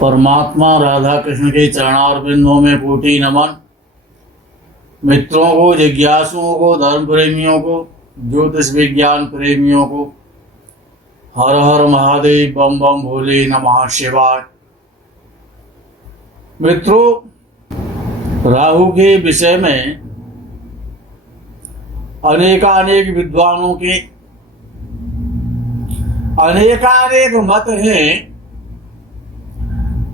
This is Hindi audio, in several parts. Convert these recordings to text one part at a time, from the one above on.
परमात्मा राधा कृष्ण के चरणारविंदों में कोटि नमन। मित्रों को, जिज्ञासुओं को, धर्म प्रेमियों को, ज्योतिष विज्ञान प्रेमियों को हर हर महादेव, बम बम भोले, नमः शिवाय। मित्रों, राहु के विषय में अनेकानेक विद्वानों के अनेकानेक मत हैं,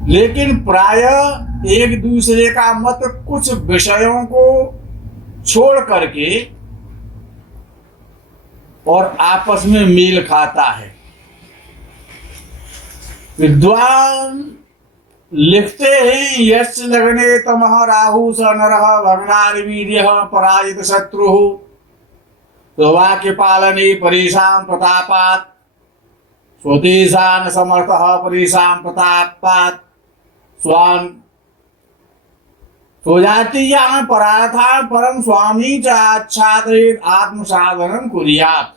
लेकिन प्रायः एक दूसरे का मत कुछ विषयों को छोड़ करके और आपस में मेल खाता है। विद्वान लिखते हैं, यश लग्ने तमः राहु स नरः भग्नारिवीर्यः पराजित शत्रुः स्ववाक्य पालने परेशान प्रतापात् स्वतेषां समर्थः परेशान प्रतापात् स्वान स्वजातीयां परार्थां परम स्वामी च आच्छादयेत् आत्मसाधनं कुर्यात्।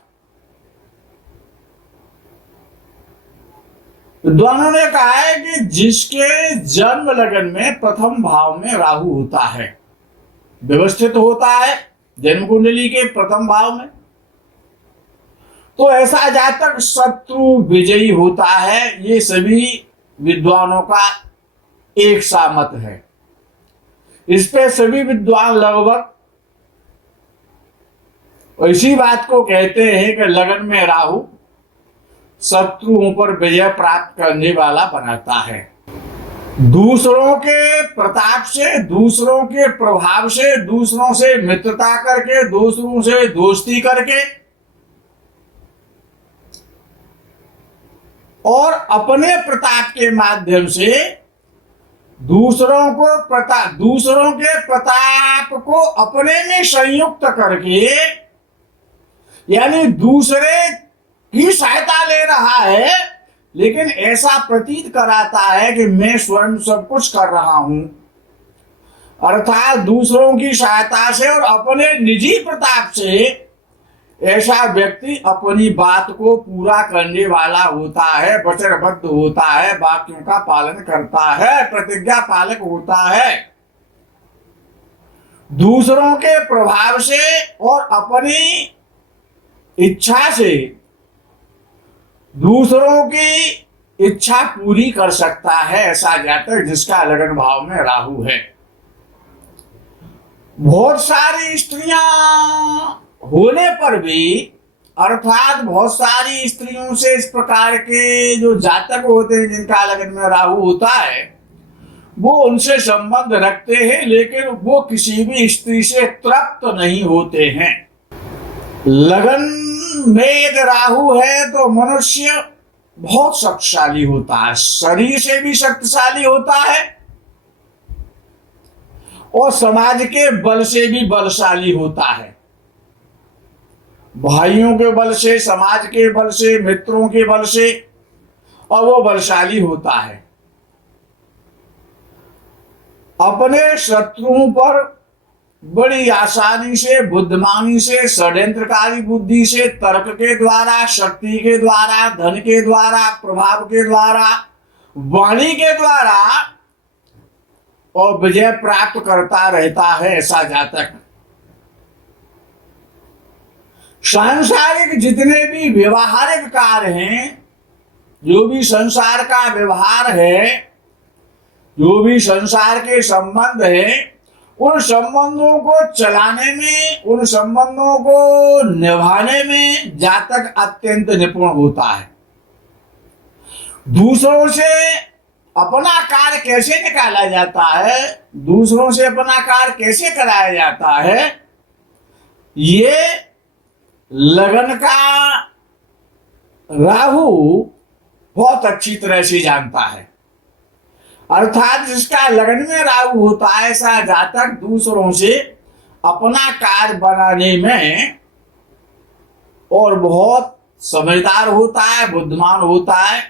विद्वानों ने कहा है कि जिसके जन्म लगन में प्रथम भाव में राहु होता है, व्यवस्थित होता है जन्म कुंडली के प्रथम भाव में, तो ऐसा जातक शत्रु विजयी होता है। ये सभी विद्वानों का एक सा मत है। इस पे सभी विद्वान लगभग इसी बात को कहते हैं कि लगन में राहु शत्रुओं पर विजय प्राप्त करने वाला बनाता है। दूसरों के प्रताप से, दूसरों के प्रभाव से, दूसरों से मित्रता करके, दूसरों से दोस्ती करके और अपने प्रताप के माध्यम से दूसरों के प्रताप को अपने में संयुक्त करके, यानी दूसरे की सहायता ले रहा है, लेकिन ऐसा प्रतीत कराता है कि मैं स्वयं सब कुछ कर रहा हूं। अर्थात दूसरों की सहायता से और अपने निजी प्रताप से ऐसा व्यक्ति अपनी बात को पूरा करने वाला होता है, वचनबद्ध होता है, वाक्यों का पालन करता है, प्रतिज्ञा पालक होता है। दूसरों के प्रभाव से और अपनी इच्छा से दूसरों की इच्छा पूरी कर सकता है ऐसा जातक जिसका लगन भाव में राहु है। बहुत सारी स्त्रियां होने पर भी, अर्थात बहुत सारी स्त्रियों से इस प्रकार के जो जातक होते हैं जिनका लगन में राहु होता है, वो उनसे संबंध रखते हैं, लेकिन वो किसी भी स्त्री से तृप्त नहीं होते हैं। लगन में यदि राहु है तो मनुष्य बहुत शक्तिशाली होता है, शरीर से भी शक्तिशाली होता है और समाज के बल से भी बलशाली होता है। भाइयों के बल से, समाज के बल से, मित्रों के बल से, और वो बलशाली होता है। अपने शत्रुओं पर बड़ी आसानी से, बुद्धिमानी से, षड्यंत्रकारी बुद्धि से, तर्क के द्वारा, शक्ति के द्वारा, धन के द्वारा, प्रभाव के द्वारा, वाणी के द्वारा और विजय प्राप्त करता रहता है ऐसा जातक। सांसारिक जितने भी व्यवहारिक कार्य हैं, जो भी संसार का व्यवहार है, जो भी संसार के संबंध है, उन संबंधों को चलाने में, उन संबंधों को निभाने में जातक अत्यंत निपुण होता है। दूसरों से अपना कार्य कैसे निकाला जाता है, दूसरों से अपना कार्य कैसे कराया जाता है, ये लगन का राहु बहुत अच्छी तरह से जानता है। अर्थात जिसका लगन में राहु होता है ऐसा जातक दूसरों से अपना कार्य बनाने में और बहुत समझदार होता है, बुद्धिमान होता है,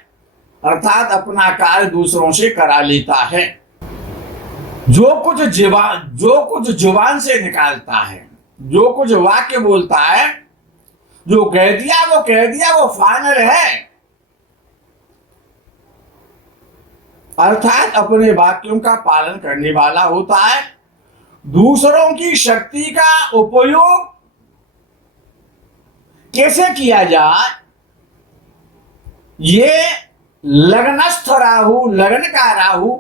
अर्थात अपना कार्य दूसरों से करा लेता है। जो कुछ जुबान से निकालता है, जो कुछ वाक्य बोलता है, जो कह दिया वो फाइनल है। अर्थात अपने वाक्यों का पालन करने वाला होता है। दूसरों की शक्ति का उपयोग कैसे किया जाए, ये लगनस्थ राहु, लगन का राहु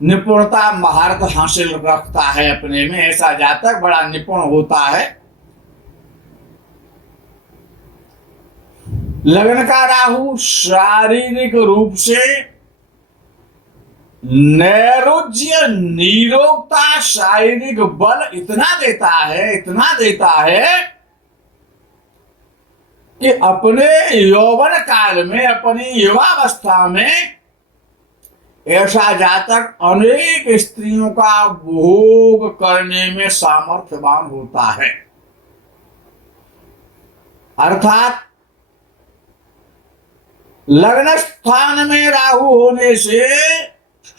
निपुणता महारत हासिल रखता है अपने में। ऐसा जातक बड़ा निपुण होता है। लगन का राहु शारीरिक रूप से नैरोज्य, निरोगता, शारीरिक बल इतना देता है, इतना देता है कि अपने यौवन काल में, अपनी युवावस्था में ऐसा जातक अनेक स्त्रियों का भोग करने में सामर्थ्यवान होता है। अर्थात लग्न स्थान में राहु होने से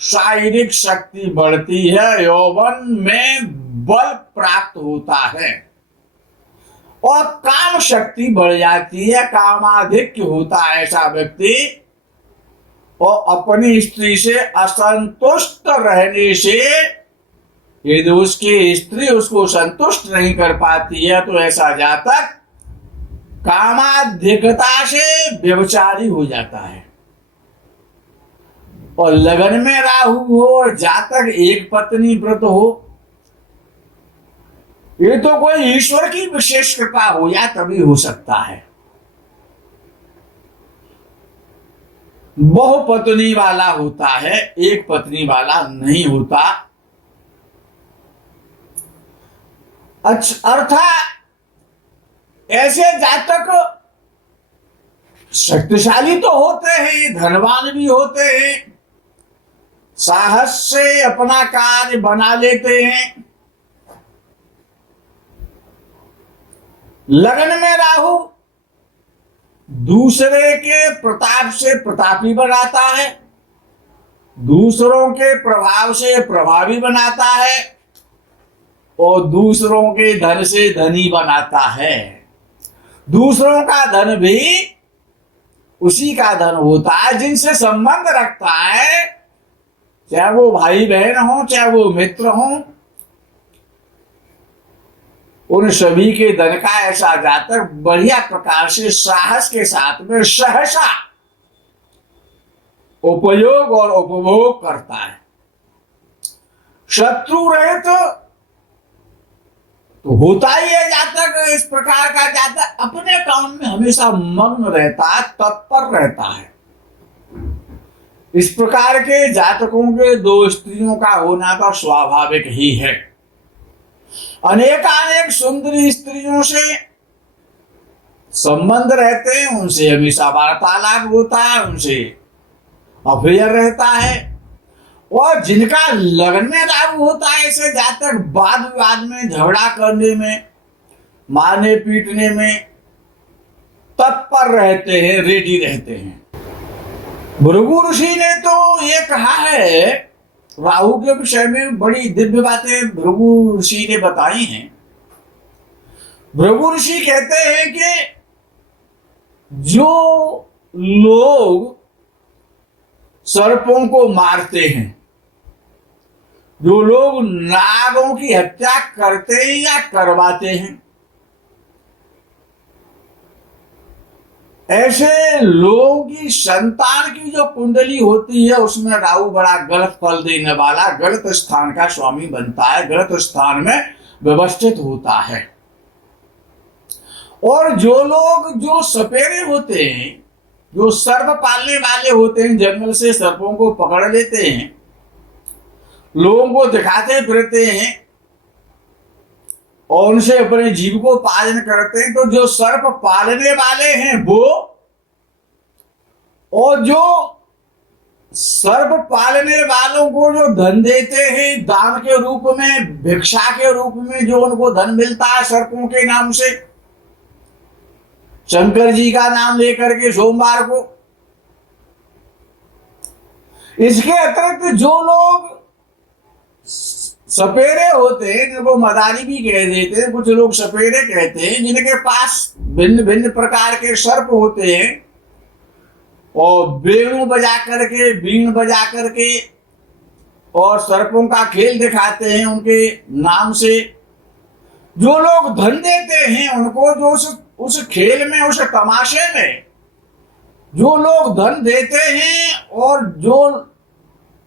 शारीरिक शक्ति बढ़ती है, यौवन में बल प्राप्त होता है और काम शक्ति बढ़ जाती है, कामाधिक्य होता है ऐसा व्यक्ति। और अपनी स्त्री से असंतुष्ट रहने से यदि उसकी स्त्री उसको संतुष्ट नहीं कर पाती है तो ऐसा जातक कामाधिकता से व्यभिचारी हो जाता है। और लगन में राहु हो और जातक एक पत्नी व्रत हो, ये तो कोई ईश्वर की विशेष कृपा हो या तभी हो सकता है। बहुपत्नी वाला होता है, एक पत्नी वाला नहीं होता। अच्छा, अर्थात ऐसे जातक शक्तिशाली तो होते हैं, धनवान भी होते हैं, साहस से अपना कार्य बना लेते हैं। लगन में राहु दूसरे के प्रताप से प्रतापी बनाता है, दूसरों के प्रभाव से प्रभावी बनाता है और दूसरों के धन से धनी बनाता है। दूसरों का धन भी उसी का धन होता है जिनसे संबंध रखता है, चाहे वो भाई बहन हो, चाहे वो मित्र हो। उन सभी के धन का ऐसा जातक बढ़िया प्रकार से साहस के साथ में सहसा उपयोग और उपभोग करता है। शत्रु रहे तो होता ही है जातक, इस प्रकार का जातक अपने काम में हमेशा मग्न रहता है, तत्पर रहता है। इस प्रकार के जातकों के दो स्त्रियों का होना तो स्वाभाविक ही है। अनेकानेक सुंदरी स्त्रियों से संबंध रहते हैं, उनसे हमेशा वार्तालाप होता है, उनसे अफेयर रहता है। और जिनका लगन में राहु होता है ऐसे जातक वाद विवाद में, झगड़ा करने में, मारने पीटने में तत्पर रहते हैं, रेडी रहते हैं। भृगु ऋषि ने तो ये कहा है, राहु के विषय में बड़ी दिव्य बातें भृगु ऋषि ने बताई हैं। भृगु ऋषि कहते हैं कि जो लोग सर्पों को मारते हैं, जो लोग नागों की हत्या करते हैं या करवाते हैं, ऐसे लोगों की संतान की जो कुंडली होती है उसमें राहु बड़ा गलत फल देने वाला, गलत स्थान का स्वामी बनता है, गलत स्थान में व्यवस्थित होता है। और जो लोग जो सपेरे होते हैं, जो सर्प पालने वाले होते हैं, जंगल से सर्पों को पकड़ लेते हैं, लोगों को दिखाते फिरते हैं और उनसे अपने जीव को पालन करते हैं, तो जो सर्प पालने वाले हैं वो, और जो सर्प पालने वालों को जो धन देते हैं दान के रूप में, भिक्षा के रूप में जो उनको धन मिलता है सर्पों के नाम से, शंकर जी का नाम लेकर के सोमवार को, इसके अतिरिक्त जो लोग सपेरे होते हैं, जिनको मदारी भी कह देते हैं, कुछ लोग सपेरे कहते हैं, जिनके पास भिन्न भिन्न प्रकार के सर्प होते हैं, और वेणु बजा करके, बीन बजा करके और सर्पों का खेल दिखाते हैं उनके नाम से। जो लोग धन देते हैं उनको, जो उस खेल में, उस तमाशे में जो लोग धन देते हैं और जो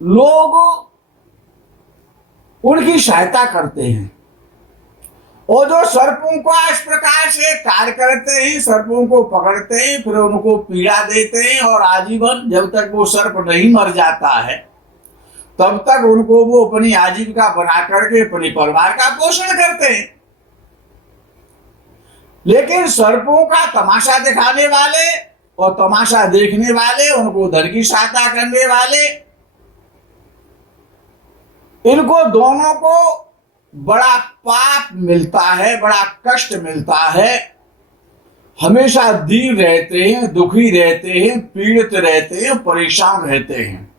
लोग उनकी सहायता करते हैं, और जो सर्पों का इस प्रकार से कार्य करते हैं, सर्पों को पकड़ते हैं, फिर उनको पीड़ा देते हैं, और आजीवन जब तक वो सर्प नहीं मर जाता है तब तक उनको वो अपनी आजीविका बना करके अपने परिवार का पोषण करते हैं। लेकिन सर्पों का तमाशा दिखाने वाले और तमाशा देखने वाले, उनको धन की सहायता करने वाले, इनको दोनों को बड़ा पाप मिलता है, बड़ा कष्ट मिलता है। हमेशा दीन रहते हैं, दुखी रहते हैं, पीड़ित रहते हैं, परेशान रहते हैं।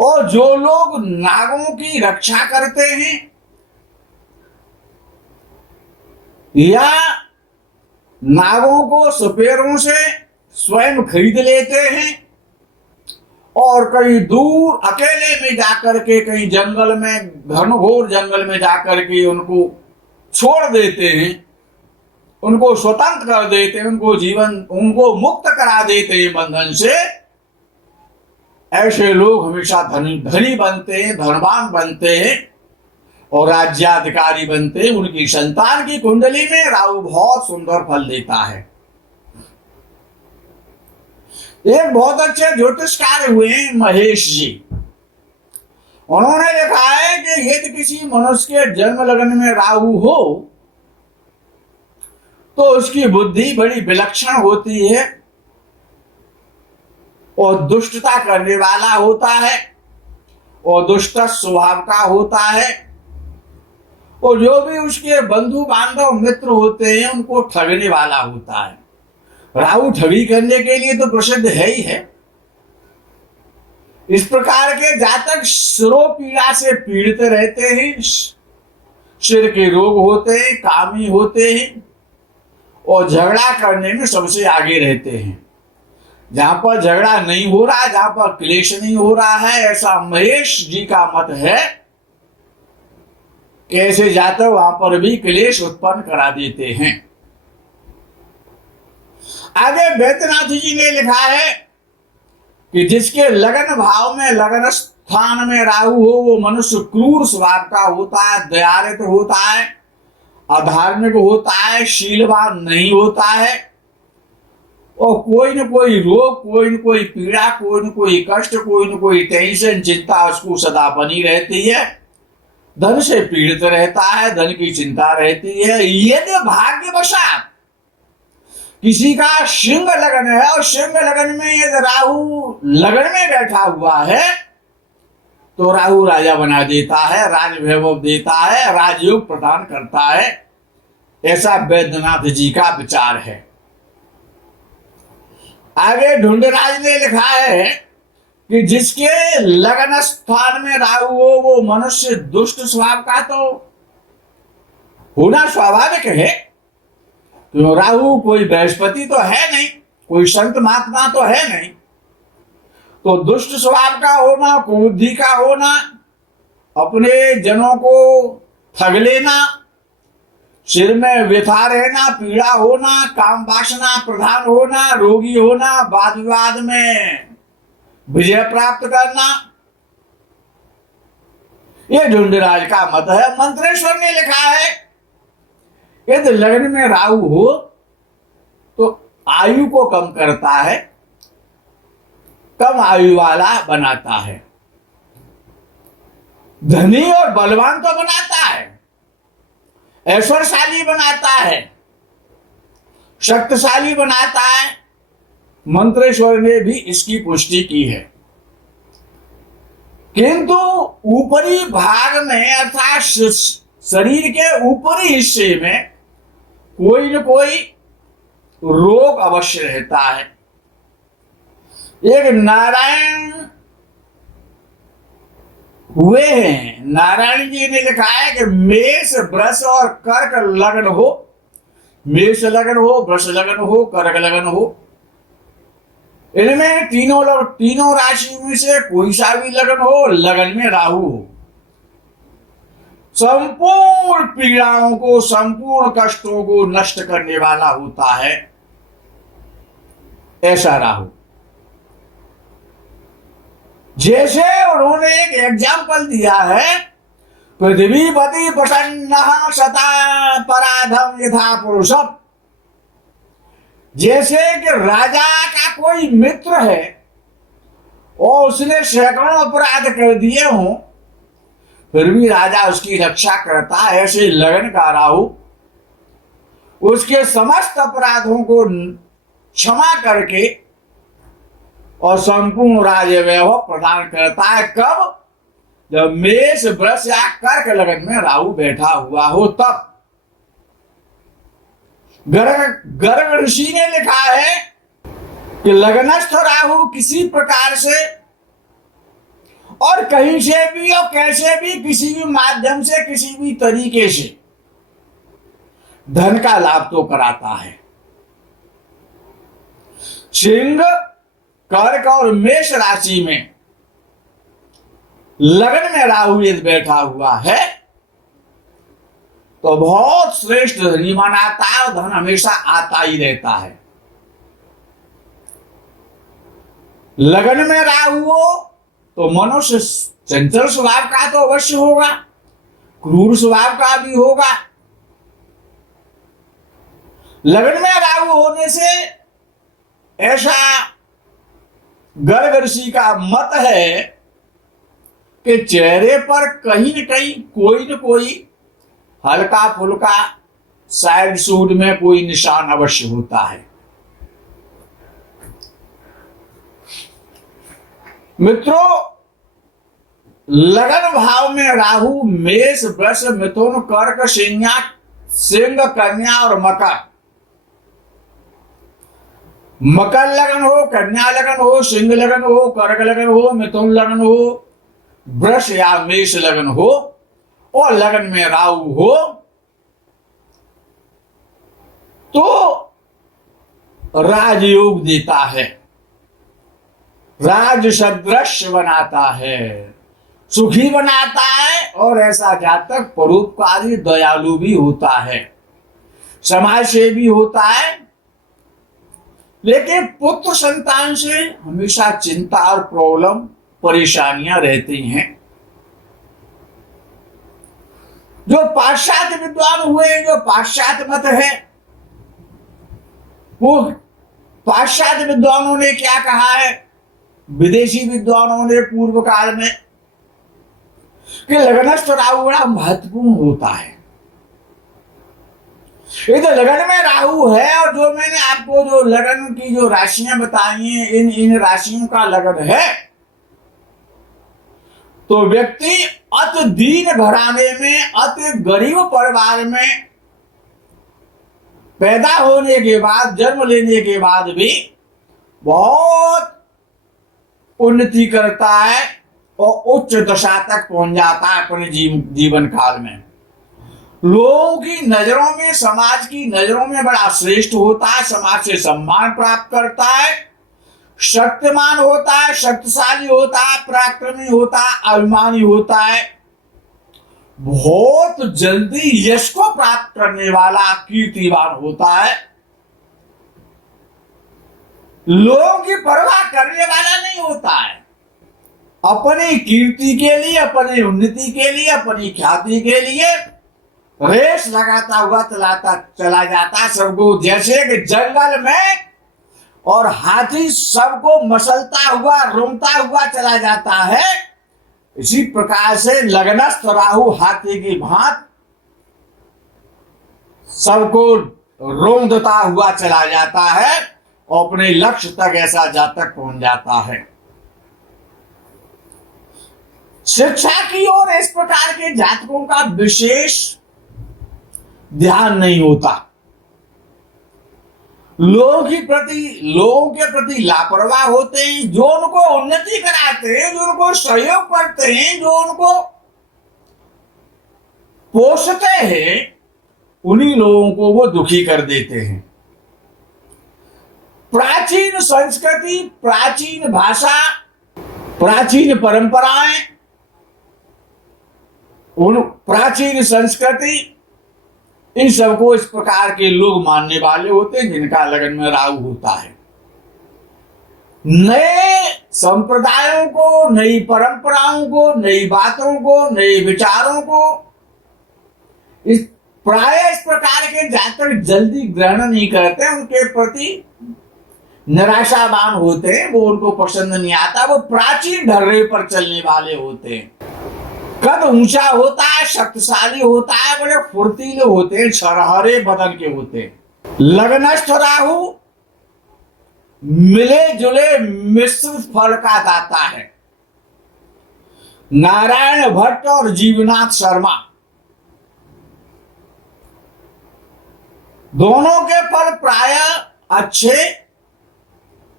और जो लोग नागों की रक्षा करते हैं या नागों को सपेरों से स्वयं खरीद लेते हैं और कहीं दूर अकेले में जाकर के, कहीं जंगल में, घनघोर जंगल में जाकर के उनको छोड़ देते हैं, उनको स्वतंत्र कर देते हैं, उनको मुक्त करा देते हैं बंधन से, ऐसे लोग हमेशा धनी बनते हैं, धनवान बनते हैं और राज्याधिकारी बनते हैं। उनकी संतान की कुंडली में राहु बहुत सुंदर फल देता है। एक बहुत अच्छे ज्योतिषकार हुए महेश जी। उन्होंने लिखा है कि यदि किसी मनुष्य के जन्म लग्न में राहु हो तो उसकी बुद्धि बड़ी विलक्षण होती है और दुष्टता करने वाला होता है और दुष्ट स्वभाव का होता है, और जो भी उसके बंधु बांधव मित्र होते हैं उनको ठगने वाला होता है। राहु ठगी करने के लिए तो प्रसिद्ध है ही है। इस प्रकार के जातक सिरों पीड़ा से पीड़ित रहते हैं, सिर के रोग होते हैं, कामी होते हैं और झगड़ा करने में सबसे आगे रहते हैं। जहां पर झगड़ा नहीं हो रहा, जहां पर क्लेश नहीं हो रहा है, ऐसा महेश जी का मत है कि ऐसे जातक वहां पर भी क्लेश उत्पन्न करा देते हैं। आगे वैद्यनाथ जी ने लिखा है कि जिसके लगन भाव में, लगन स्थान में राहु हो, वो मनुष्य क्रूर स्वभाव का होता है, दयारित होता है, अधार्मिक होता है, शीलवान नहीं होता है, और कोई न कोई रोग, कोई न कोई पीड़ा, कोई न कोई कष्ट, कोई न कोई टेंशन, चिंता उसको सदा बनी रहती है। धन से पीड़ित रहता है, धन की चिंता रहती है। यदि भाग्यवशात किसी का सिंह लगन है और सिंह लगन में यदि राहु लगन में बैठा हुआ है तो राहु राजा बना देता है, राज वैभव देता है, राजयोग प्रदान करता है। ऐसा वैद्यनाथ जी का विचार है। आगे ढूंढराज ने लिखा है कि जिसके लगन स्थान में राहु हो वो मनुष्य दुष्ट स्वभाव का तो होना स्वाभाविक है, क्यों? राहु कोई बृहस्पति तो है नहीं, कोई संत महात्मा तो है नहीं, तो दुष्ट स्वभाव का होना, क्रोधी का होना, अपने जनों को ठग लेना, सिर में व्यथा रहना, पीड़ा होना, काम वासना प्रधान होना, रोगी होना, वाद विवाद में विजय प्राप्त करना, ये ढूंढराज का मत है। मंत्रेश्वर ने लिखा है यदि लगन में राहु हो तो आयु को कम करता है, कम आयु वाला बनाता है, धनी और बलवान तो बनाता है, ऐश्वर्यशाली बनाता है, शक्तिशाली बनाता है। मंत्रेश्वर ने भी इसकी पुष्टि की है। किंतु ऊपरी भाग में अर्थात शरीर के ऊपरी हिस्से में कोई न कोई रोग अवश्य रहता है। एक नारायण हुए हैं, नारायण जी ने लिखा है कि मेष, वृष और कर्क लगन हो, मेष लगन हो, वृष लगन हो, कर्क लगन हो, इनमें तीनों राशि में से कोई सा भी लगन हो, लगन में राहु हो, संपूर्ण पीड़ाओं को, संपूर्ण कष्टों को नष्ट करने वाला होता है ऐसा राहु। जैसे उन्होंने एक एग्जाम्पल दिया है, पृथ्वीपति प्रसन्न सता पराधम यथा पुरुषम। जैसे कि राजा का कोई मित्र है और उसने सैकड़ों अपराध कर दिए हों, फिर भी राजा उसकी रक्षा करता है, ऐसे लगन का राहु उसके समस्त अपराधों को क्षमा करके और संपूर्ण राज्य वैभव प्रदान करता है। कब? जब मेष, वृष या कर्क लगन में राहु बैठा हुआ हो तब। गर्ग ऋषि ने लिखा है कि लगनस्थ राहु किसी प्रकार से और कहीं से भी और कैसे भी, किसी भी माध्यम से, किसी भी तरीके से धन का लाभ तो कराता है। सिंह, कर्क और मेष राशि में लगन में राहु यदि बैठा हुआ है तो बहुत श्रेष्ठ धनी बनाता है और धन हमेशा आता ही रहता है। लगन में राहु हो तो मनुष्य चंचल स्वभाव का तो अवश्य होगा, क्रूर स्वभाव का भी होगा। लगन में राहु होने से ऐसा गर्ग ऋषि का मत है कि चेहरे पर कहीं न कहीं कोई न कोई हल्का फुल्का साइड सूट में कोई निशान अवश्य होता है। मित्रों, लगन भाव में राहु मेष, वृष, मिथुन, कर्क, सिंह, कन्या और मकर लगन हो, कन्या लगन हो, सिंह लगन हो, कर्क लगन हो, मिथुन लगन हो, वृष या मेष लगन हो और लगन में राहु हो तो राजयोग देता है, राज सदृश बनाता है, सुखी बनाता है और ऐसा जातक परोपकारी, दयालु भी होता है, समाज सेवी होता है। लेकिन पुत्र संतान से हमेशा चिंता और प्रॉब्लम, परेशानियां रहती हैं। जो पाश्चात्य विद्वान हुए, जो पाश्चात्य मत है, वो पाश्चात्य विद्वानों ने क्या कहा है, विदेशी विद्वानों ने पूर्व काल में, कि लगनस्थ राहु बड़ा महत्वपूर्ण होता है। ये तो लगन में राहु है और जो मैंने आपको जो लगन की जो राशियां बताई हैं, इन राशियों का लगन है तो व्यक्ति अति दीन घराने में, अति गरीब परिवार में पैदा होने के बाद, जन्म लेने के बाद भी बहुत उन्नति करता है और उच्च दशा तक पहुंच जाता है अपने जीवन काल में। लोगों की नजरों में, समाज की नजरों में बड़ा श्रेष्ठ होता है, समाज से सम्मान प्राप्त करता है, शक्तिमान होता है, शक्तिशाली होता है, पराक्रमी होता है, अभिमानी होता है, बहुत जल्दी यश को प्राप्त करने वाला, कीर्तिवान होता है, लोगों की परवाह करने वाला नहीं होता है। अपनी कीर्ति के लिए, अपनी उन्नति के लिए, अपनी ख्याति के लिए रेस लगाता हुआ चला जाता सबको, जैसे कि जंगल में और हाथी सबको मसलता हुआ, रोंगता हुआ चला जाता है, इसी प्रकार से लगनस्थ राहु हाथी की भांति सबको रोंदता हुआ चला जाता है और अपने लक्ष्य तक ऐसा जातक पहुंच जाता है। शिक्षा की ओर इस प्रकार के जातकों का विशेष ध्यान नहीं होता, लोगों के प्रति लापरवाह होते हैं, जो उनको उन्नति कराते हैं, जो उनको सहयोग करते हैं, जो उनको पोषते हैं, उन्हीं लोगों को वो दुखी कर देते हैं। प्राचीन संस्कृति, प्राचीन भाषा, प्राचीन परंपराएं, उन प्राचीन संस्कृति, इन सबको इस प्रकार के लोग मानने वाले होते हैं जिनका लगन में राहु होता है। नए संप्रदायों को, नई परंपराओं को, नई बातों को, नए विचारों को प्राय इस प्रकार के जातक जल्दी ग्रहण नहीं करते, उनके प्रति निराशावान होते हैं, वो उनको पसंद नहीं आता। वो प्राचीन ढर्रे पर चलने वाले होते हैं। कद ऊंचा होता है, शक्तिशाली होता है, बड़े फुर्तीले होते हैं, छरहरे बदन के होते हैं। लग्नस्थ राहु मिले जुले मिश्रित फल का दाता है। नारायण भट्ट और जीवनाथ शर्मा दोनों के फल प्राय अच्छे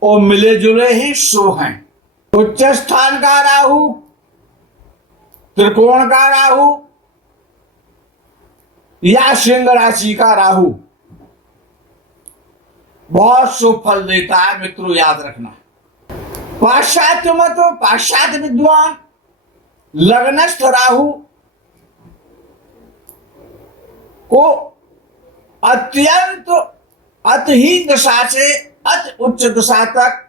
और मिले जुले ही शुभ हैं। उच्च स्थान का राहु, त्रिकोण का राहु या सिंह राशि का राहु बहुत शुभ फल देता है। मित्रों याद रखना, पाश्चात्य मत, पाश्चात्य विद्वान लग्नस्थ राहु को अत्यंत अतिहीन दशा से अति उच्च दशा तक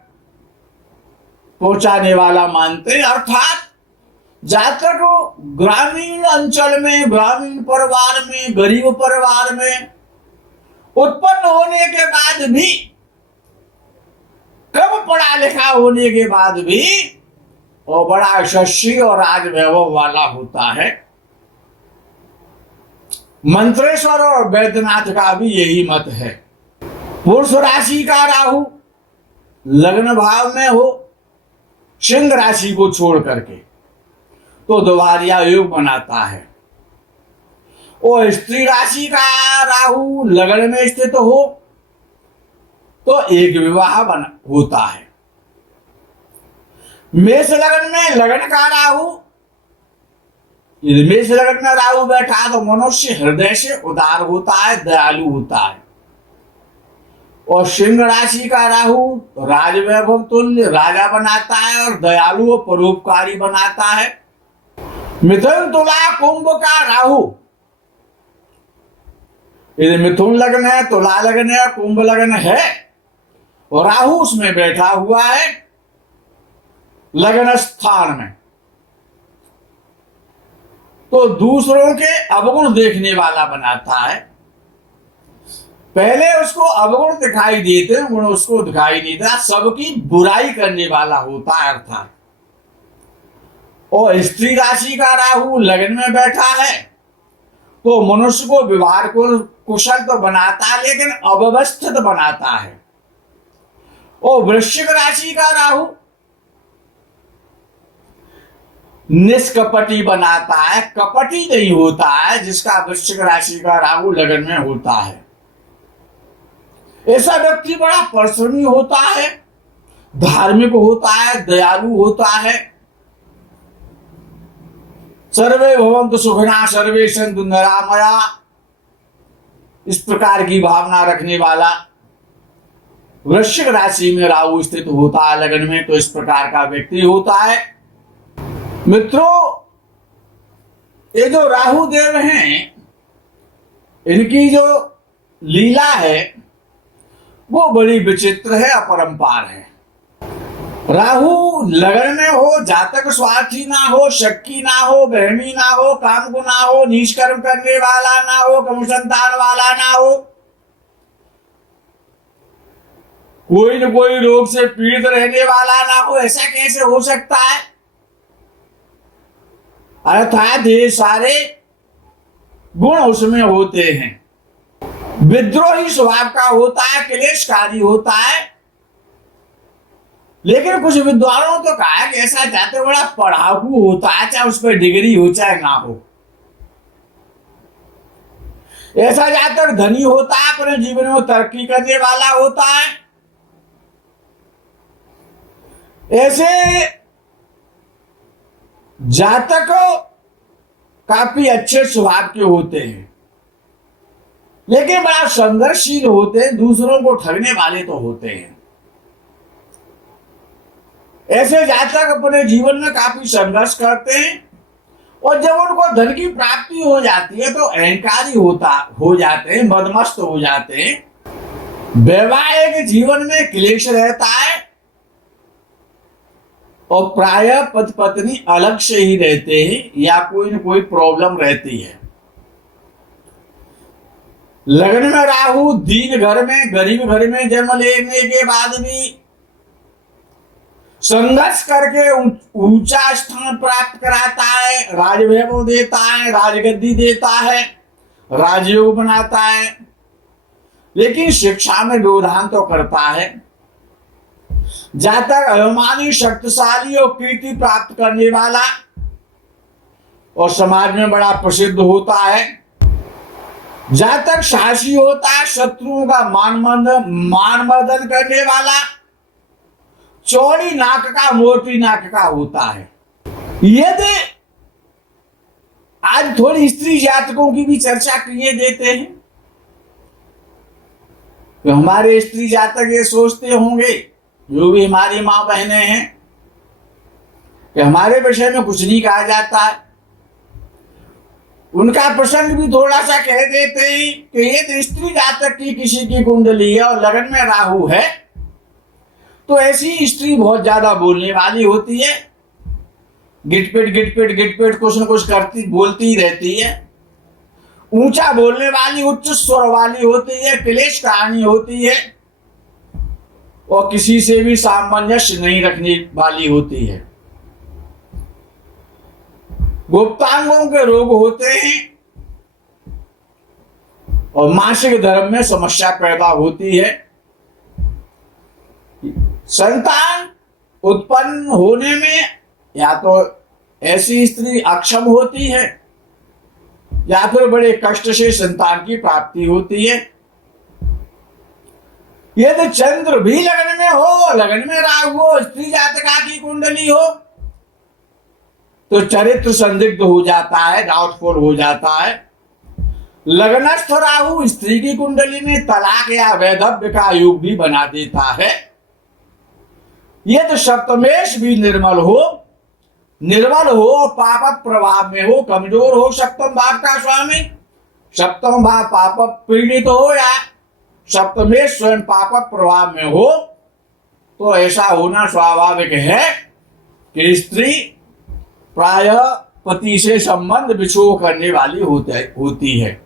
पहुंचाने वाला मानते हैं। अर्थात जातक ग्रामीण अंचल में, ग्रामीण परिवार में, गरीब परिवार में उत्पन्न होने के बाद भी, कम पढ़ा लिखा होने के बाद भी वो बड़ा यशस्वी और राज वैभव वाला होता है। मंत्रेश्वर और वैद्यनाथ का भी यही मत है। पुरुष राशि का राहु लग्न भाव में हो सिंह राशि को छोड़ करके तो दोबारिया योग बनाता है, और स्त्री राशि का राहु लग्न में स्थित हो तो एक विवाह होता है। मेष लग्न में लग्न का राहु, यदि मेष लग्न में राहु बैठा तो मनुष्य हृदय से उदार होता है, दयालु होता है। और सिंह राशि का राहु राजवैभव तुल्य राजा बनाता है और दयालु और परोपकारी बनाता है। मिथुन तुला कुंभ का राहु, यदि मिथुन लग्न है, तुला लग्न है, कुंभ लग्न है और राहु उसमें बैठा हुआ है लग्न स्थान में, तो दूसरों के अवगुण देखने वाला बनाता है। पहले उसको अवगुण दिखाई देते हैं, गुण उसको दिखाई नहीं देता, सबकी बुराई करने वाला होता है अर्थात। और स्त्री राशि का राहु लग्न में बैठा है तो मनुष्य को व्यवहार को कुशल तो बनाता है लेकिन अव्यवस्थित बनाता है। और वृश्चिक राशि का राहु निष्कपटी बनाता है, कपटी नहीं होता है जिसका वृश्चिक राशि का राहु लग्न में होता है। ऐसा व्यक्ति बड़ा परिश्रमी होता है, धार्मिक होता है, दयालु होता है। सर्वे भवन्तु सुखिनः सर्वे सन्तु निरामया, इस प्रकार की भावना रखने वाला वृश्चिक राशि में राहु स्थित होता है लग्न में, तो इस प्रकार का व्यक्ति होता है। मित्रों, ये जो राहु देव हैं, इनकी जो लीला है वो बड़ी विचित्र है, अपरंपार है। राहु लगन में हो, जातक स्वार्थी ना हो, शक्की ना हो, बहमी ना हो, कामगु ना हो, नीच कर्म करने वाला ना हो, कम संतान वाला ना हो, कोई न कोई रोग से पीड़ित रहने वाला ना हो, ऐसा कैसे हो सकता है? अर्थात ये सारे गुण उसमें होते हैं। विद्रोही स्वभाव का होता है, क्लेशकारी होता है। लेकिन कुछ विद्वानों तो कहा कि ऐसा जाते बड़ा पढ़ाकू होता है, चाहे उस पर डिग्री हो चाहे ना हो। ऐसा जातक धनी होता है, अपने जीवन में तरक्की करने वाला होता है। ऐसे जातक काफी अच्छे स्वभाव के होते हैं, लेकिन बड़ा संघर्षशील होते हैं, दूसरों को ठगने वाले तो होते हैं। ऐसे जातक अपने जीवन में काफी संघर्ष करते हैं और जब उनको धन की प्राप्ति हो जाती है तो अहंकारी हो जाते हैं, मदमस्त हो जाते हैं। वैवाहिक जीवन में क्लेश रहता है और प्रायः पति पत्नी अलग से ही रहते हैं या कोई न कोई प्रॉब्लम रहती है। लग्न में राहु दीन घर में, गरीब घर में जन्म लेने के बाद भी संघर्ष करके ऊंचा स्थान प्राप्त कराता है, राजवैभव देता है, राजगद्दी देता है, राजयोग बनाता है, लेकिन शिक्षा में व्यवधान तो करता है। जातक अभिमानी, शक्तिशाली और कीर्ति प्राप्त करने वाला और समाज में बड़ा प्रसिद्ध होता है। जातक साहसी होता है, शत्रुओं का मान मर्दन करने वाला, चौड़ी नाक का, मोटी नाक का होता है। यदि आज थोड़ी स्त्री जातकों की भी चर्चा किए देते हैं तो हमारे स्त्री जातक ये सोचते होंगे, जो भी हमारी मां बहनें हैं, कि हमारे विषय में कुछ नहीं कहा जाता है। उनका प्रसंग भी थोड़ा सा कह देते हैं कि ये तो स्त्री जातक की किसी की कुंडली है और लगन में राहु है तो ऐसी स्त्री बहुत ज्यादा बोलने वाली होती है, गिटपिट कुछ न कुछ करती बोलती ही रहती है, ऊंचा बोलने वाली, उच्च स्वर वाली होती है, क्लेश कहानी होती है और किसी से भी सामंजस्य नहीं रखने वाली होती है। गुप्तांगों के रोग होते हैं और मासिक धर्म में समस्या पैदा होती है। संतान उत्पन्न होने में या तो ऐसी स्त्री अक्षम होती है या फिर बड़े कष्ट से संतान की प्राप्ति होती है। यदि चंद्र भी लगन में हो, लगन में राहु हो, स्त्री जातका की कुंडली हो तो चरित्र संदिग्ध हो जाता है, डाउटफुल हो जाता है। लग्नस्थ राहु स्त्री की कुंडली में तलाक या वैधव्य का योग भी बना देता है। यदि सप्तमेश भी निर्मल हो पाप प्रभाव में हो, कमजोर हो, सप्तम भाव का स्वामी, सप्तम भाव पाप पीड़ित हो या सप्तमेश स्वयं पाप प्रभाव में हो तो ऐसा होना स्वाभाविक है कि स्त्री प्रायः पति से संबंध विछोह करने वाली होती है।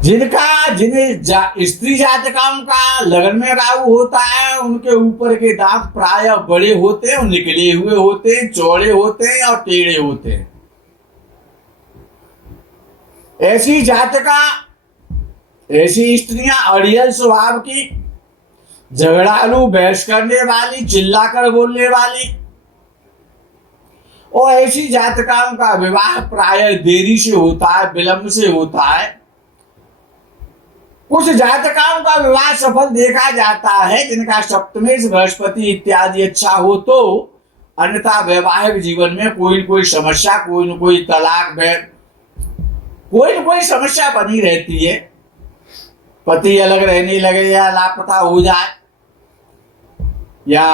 जिन्हें स्त्री जातकाओं का लगन में राहु होता है उनके ऊपर के दांत प्रायः बड़े होते हैं, निकले हुए होते हैं, चौड़े होते हैं और टेढ़े होते हैं। ऐसी स्त्रियां अड़ियल स्वभाव की, झगड़ालू, बहस करने वाली, चिल्लाकर बोलने वाली और ऐसी जातकाओं का विवाह प्रायः देरी से होता है, विलंब से होता है। कुछ जातकाओं का विवाह सफल देखा जाता है जिनका सप्तमेश बृहस्पति इत्यादि अच्छा हो तो, अन्यथा वैवाहिक जीवन में कोई न कोई समस्या, कोई न कोई तलाक, कोई न कोई समस्या बनी रहती है। पति अलग रहने लगे या लापता हो जाए या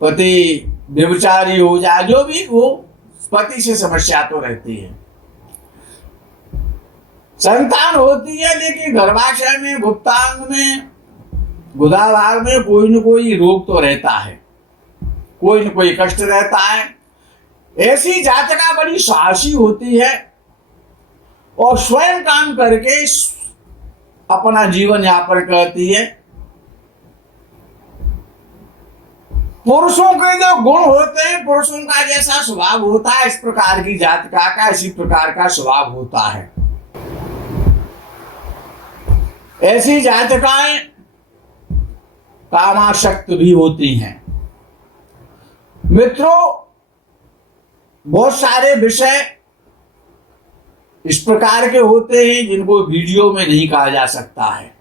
पति व्यभिचारी हो जाए, जो भी हो, पति से समस्या तो रहती है। संतान होती है लेकिन गर्भाशय में, गुप्तांग में, गुदा भाग में कोई न कोई रोग तो रहता है, कोई न कोई कष्ट रहता है। ऐसी जातका बड़ी साहसी होती है और स्वयं काम करके अपना जीवन यापन करती है। पुरुषों के जो गुण होते हैं, पुरुषों का जैसा स्वभाव होता है, इस प्रकार की जातका का इसी प्रकार का स्वभाव होता है। ऐसी जातकाएं कामासक्त भी होती हैं। मित्रों, बहुत सारे विषय इस प्रकार के होते हैं जिनको वीडियो में नहीं कहा जा सकता है।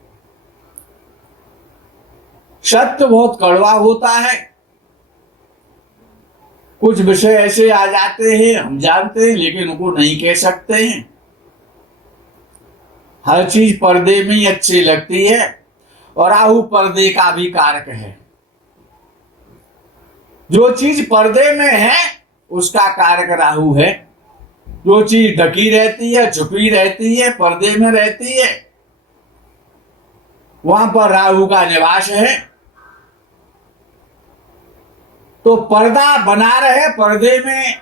सत्य बहुत कड़वा होता है। कुछ विषय ऐसे आ जाते हैं, हम जानते हैं लेकिन उनको नहीं कह सकते हैं। हर चीज पर्दे में ही अच्छी लगती है और राहु पर्दे का भी कारक है। जो चीज पर्दे में है उसका कारक राहु है। जो चीज ढकी रहती है, छुपी रहती है, पर्दे में रहती है, वहां पर राहु का निवास है। तो पर्दा बना रहे, पर्दे में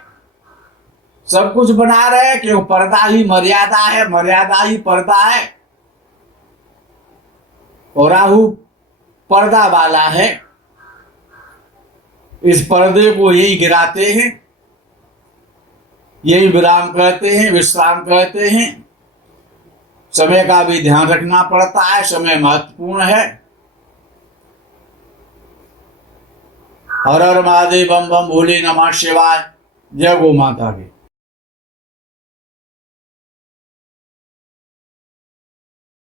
सब कुछ बना रहे, क्यों? पर्दा ही मर्यादा है, मर्यादा ही पर्दा है। और राहु पर्दा वाला है। इस पर्दे को यही गिराते हैं, यही विराम कहते हैं, विश्राम कहते हैं। समय का भी ध्यान रखना पड़ता है, समय महत्वपूर्ण है। हर हर महादेव, बम बम भोले, नमः शिवाय। जय गौ माता की।